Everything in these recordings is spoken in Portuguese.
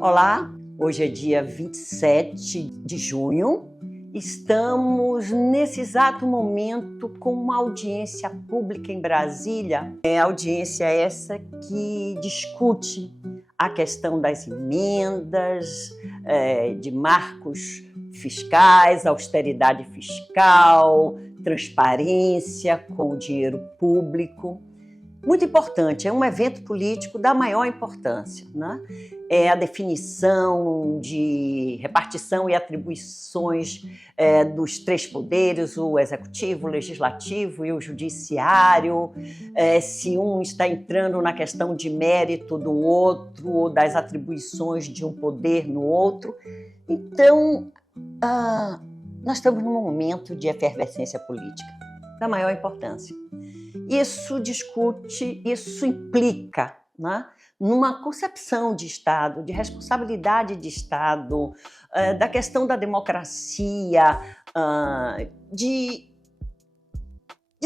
Olá, hoje é dia 27 de junho. Estamos nesse exato momento com uma audiência pública em Brasília. Audiência essa que discute a questão das emendas, de marcos fiscais, austeridade fiscal, transparência com o dinheiro público. Muito importante, é um evento político da maior importância, né? É a definição de repartição e atribuições dos três poderes, o executivo, o legislativo e o judiciário, se um está entrando na questão de mérito do outro ou das atribuições de um poder no outro. Então, nós estamos num momento de efervescência política da maior importância. Isso discute, isso implica, né, numa concepção de Estado, de responsabilidade de Estado, da questão da democracia, de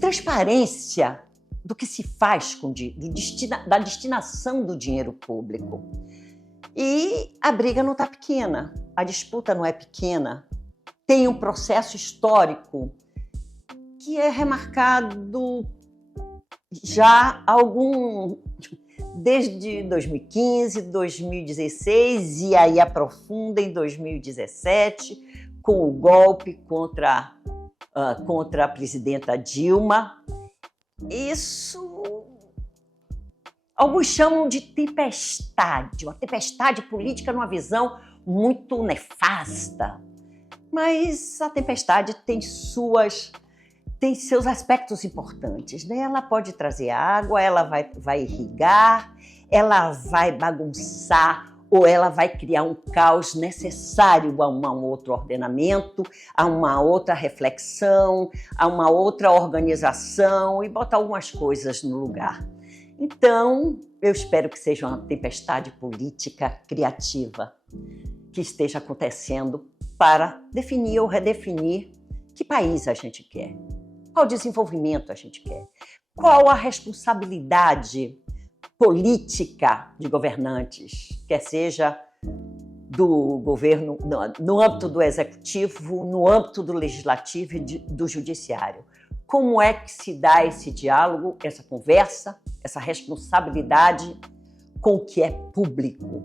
transparência do que se faz da destinação do dinheiro público. E a briga não está pequena, a disputa não é pequena, tem um processo histórico que é remarcado já desde 2015, 2016 e aí aprofunda em 2017 com o golpe contra a presidenta Dilma. Isso alguns chamam de tempestade, uma tempestade política numa visão muito nefasta, mas a tempestade tem seus aspectos importantes, né? Ela pode trazer água, ela vai irrigar, ela vai bagunçar ou ela vai criar um caos necessário a um outro ordenamento, a uma outra reflexão, a uma outra organização e botar algumas coisas no lugar. Então, eu espero que seja uma tempestade política criativa que esteja acontecendo para definir ou redefinir que país a gente quer. Qual desenvolvimento a gente quer? Qual a responsabilidade política de governantes, quer seja do governo, no âmbito do executivo, no âmbito do legislativo e do judiciário? Como é que se dá esse diálogo, essa conversa, essa responsabilidade com o que é público?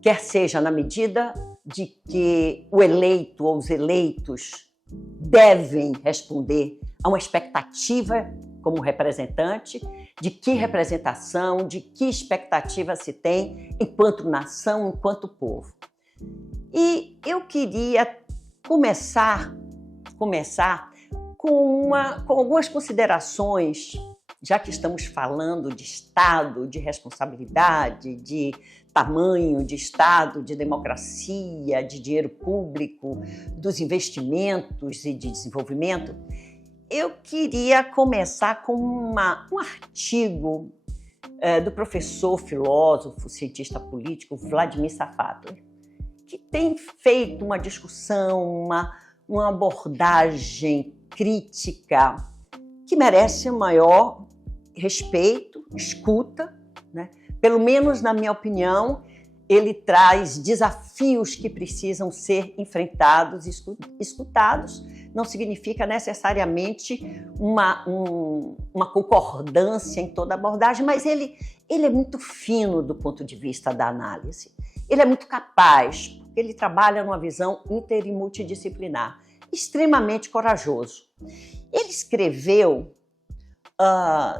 Quer seja na medida de que o eleito ou os eleitos devem responder a uma expectativa como representante, de que representação, de que expectativa se tem enquanto nação, enquanto povo. E eu queria começar com algumas considerações, já que estamos falando de Estado, de responsabilidade, de tamanho de Estado, de democracia, de dinheiro público, dos investimentos e de desenvolvimento. Eu queria começar com um artigo do professor, filósofo, cientista político Vladimir Safatli, que tem feito uma discussão, uma abordagem crítica que merece o maior respeito, escuta, né? Pelo menos na minha opinião, ele traz desafios que precisam ser enfrentados, escutados. Não significa necessariamente uma concordância em toda a abordagem, mas ele é muito fino do ponto de vista da análise. Ele é muito capaz, porque ele trabalha numa visão inter e multidisciplinar, extremamente corajoso. Ele escreveu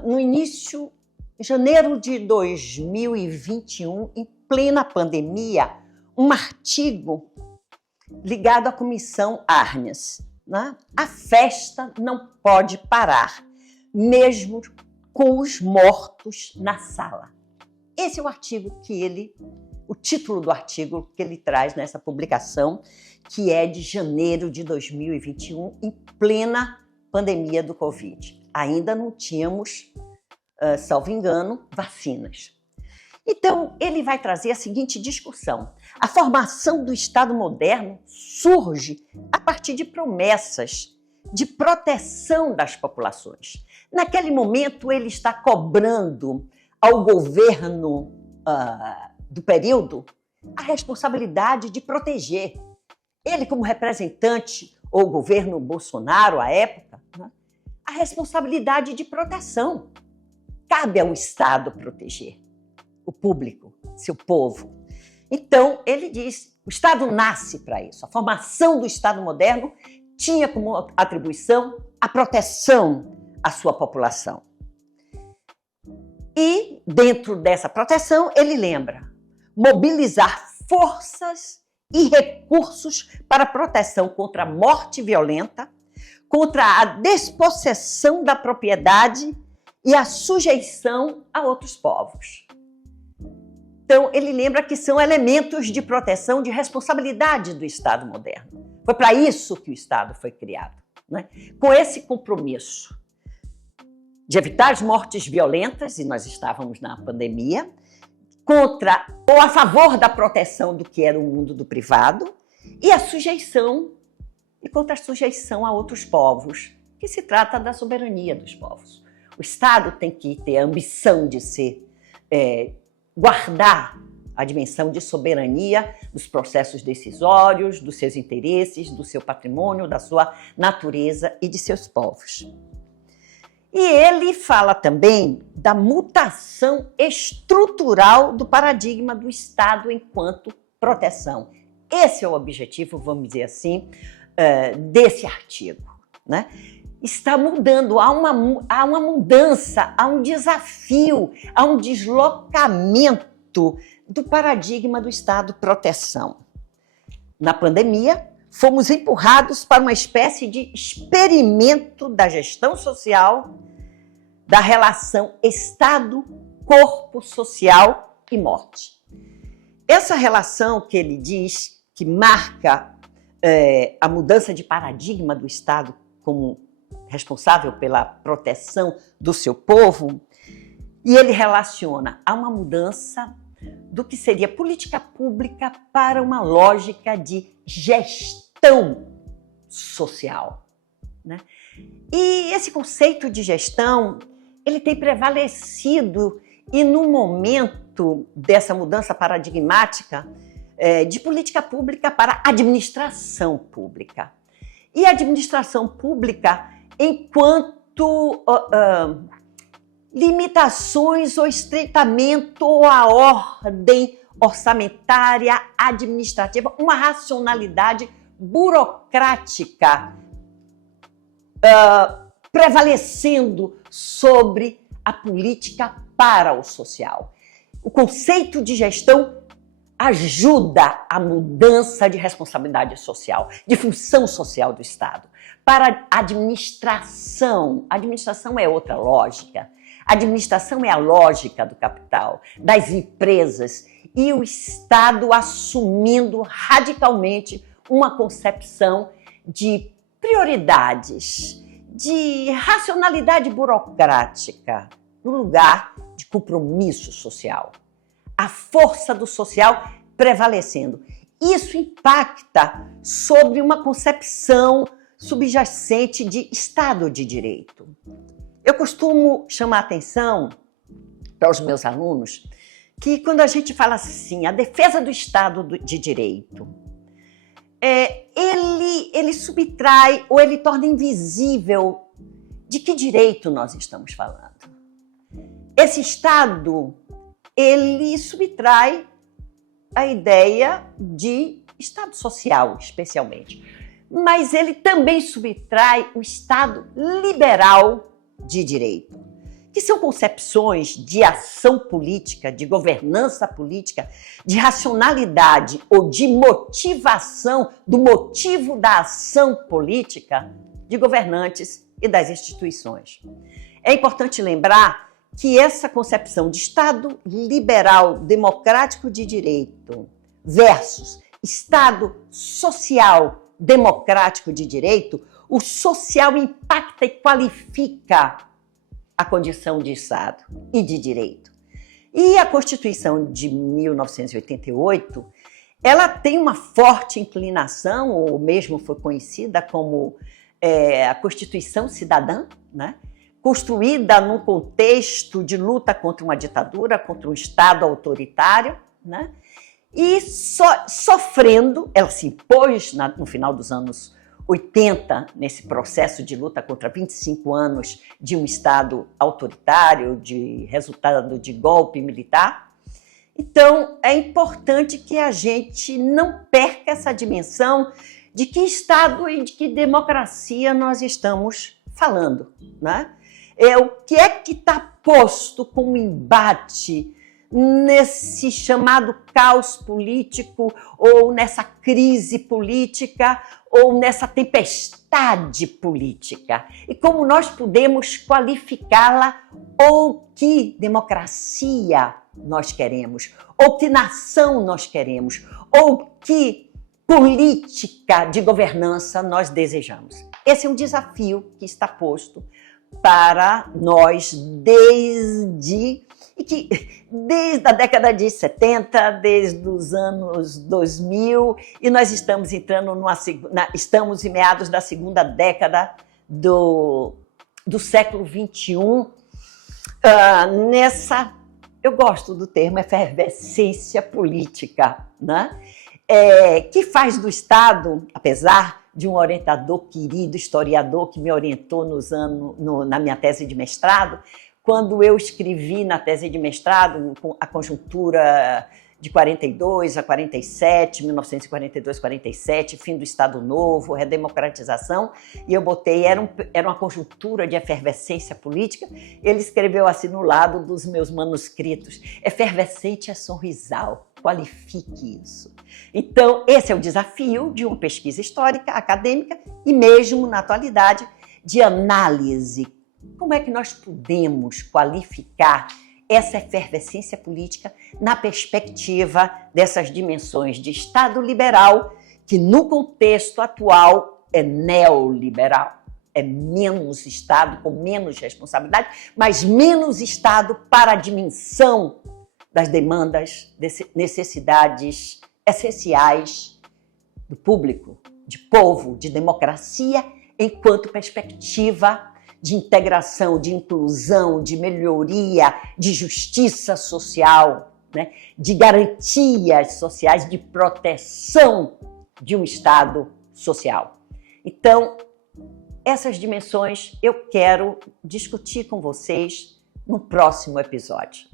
no início, em janeiro de 2021, em plena pandemia, um artigo ligado à Comissão Arnes, né? A festa não pode parar, mesmo com os mortos na sala. Esse é o título do artigo que ele traz nessa publicação, que é de janeiro de 2021, em plena pandemia do Covid. Ainda não tínhamos, salvo engano, vacinas. Então, ele vai trazer a seguinte discussão. A formação do Estado moderno surge a partir de promessas de proteção das populações. Naquele momento, ele está cobrando ao governo do período a responsabilidade de proteger. Ele, como representante, ou o governo Bolsonaro, à época, né, a responsabilidade de proteção. Cabe ao Estado proteger o público, seu povo. Então, ele diz, o Estado nasce para isso. A formação do Estado moderno tinha como atribuição a proteção à sua população. E, dentro dessa proteção, ele lembra mobilizar forças e recursos para a proteção contra a morte violenta, contra a despossessão da propriedade e a sujeição a outros povos. Então, ele lembra que são elementos de proteção, de responsabilidade do Estado moderno. Foi para isso que o Estado foi criado, né? Com esse compromisso de evitar as mortes violentas, e nós estávamos na pandemia, contra ou a favor da proteção do que era o mundo do privado, e a sujeição, e contra a sujeição a outros povos, que se trata da soberania dos povos. O Estado tem que ter a ambição de guardar a dimensão de soberania dos processos decisórios, dos seus interesses, do seu patrimônio, da sua natureza e de seus povos. E ele fala também da mutação estrutural do paradigma do Estado enquanto proteção. Esse é o objetivo, vamos dizer assim, desse artigo, né? Está mudando, há uma mudança, há um desafio, há um deslocamento do paradigma do Estado proteção. Na pandemia, fomos empurrados para uma espécie de experimento da gestão social, da relação Estado, corpo social e morte. Essa relação que ele diz que marca a mudança de paradigma do Estado como responsável pela proteção do seu povo, e ele relaciona a uma mudança do que seria política pública para uma lógica de gestão social, né? E esse conceito de gestão, ele tem prevalecido e no momento dessa mudança paradigmática de política pública para administração pública. E a administração pública enquanto limitações ou estreitamento à ordem orçamentária, administrativa, uma racionalidade burocrática prevalecendo sobre a política para o social. O conceito de gestão ajuda a mudança de responsabilidade social, de função social do Estado. Para a administração, a administração é outra lógica. A administração é a lógica do capital, das empresas, e o Estado assumindo radicalmente uma concepção de prioridades, de racionalidade burocrática, no lugar de compromisso social. A força do social prevalecendo. Isso impacta sobre uma concepção subjacente de Estado de Direito. Eu costumo chamar a atenção para os meus alunos que quando a gente fala assim, a defesa do Estado de Direito, ele subtrai ou ele torna invisível de que direito nós estamos falando. Esse Estado, ele subtrai a ideia de Estado social, especialmente. Mas ele também subtrai o Estado liberal de direito, que são concepções de ação política, de governança política, de racionalidade ou de motivação, do motivo da ação política de governantes e das instituições. É importante lembrar que essa concepção de Estado liberal, democrático de direito versus Estado social, democrático de direito, o social impacta e qualifica a condição de Estado e de direito. E a Constituição de 1988, ela tem uma forte inclinação, ou mesmo foi conhecida como a Constituição Cidadã, né? Construída num contexto de luta contra uma ditadura, contra um Estado autoritário, né? e sofrendo, ela se impôs no final dos anos 80, nesse processo de luta contra 25 anos de um Estado autoritário, de resultado de golpe militar. Então, é importante que a gente não perca essa dimensão de que Estado e de que democracia nós estamos falando, né? O que é que está posto como embate nesse chamado caos político, ou nessa crise política, ou nessa tempestade política? E como nós podemos qualificá-la, ou que democracia nós queremos, ou que nação nós queremos, ou que política de governança nós desejamos? Esse é um desafio que está posto para nós desde a década de 70, desde os anos 2000, e nós estamos entrando estamos em meados da segunda década do século XXI, eu gosto do termo efervescência política, né? Que faz do Estado, apesar de um orientador querido, historiador, que me orientou na minha tese de mestrado, quando eu escrevi na tese de mestrado a conjuntura de 42 a 47, 1942, 47, fim do Estado Novo, redemocratização, e eu botei, era uma conjuntura de efervescência política. Ele escreveu assim no lado dos meus manuscritos: efervescente é sorrisal, qualifique isso. Então, esse é o desafio de uma pesquisa histórica, acadêmica, e mesmo na atualidade, de análise. Como é que nós podemos qualificar essa efervescência política na perspectiva dessas dimensões de Estado liberal, que no contexto atual é neoliberal? É menos Estado, com menos responsabilidade, mas menos Estado para a dimensão das demandas, necessidades essenciais do público, de povo, de democracia, enquanto perspectiva de integração, de inclusão, de melhoria, de justiça social, né? De garantias sociais, de proteção de um Estado social. Então, essas dimensões eu quero discutir com vocês no próximo episódio.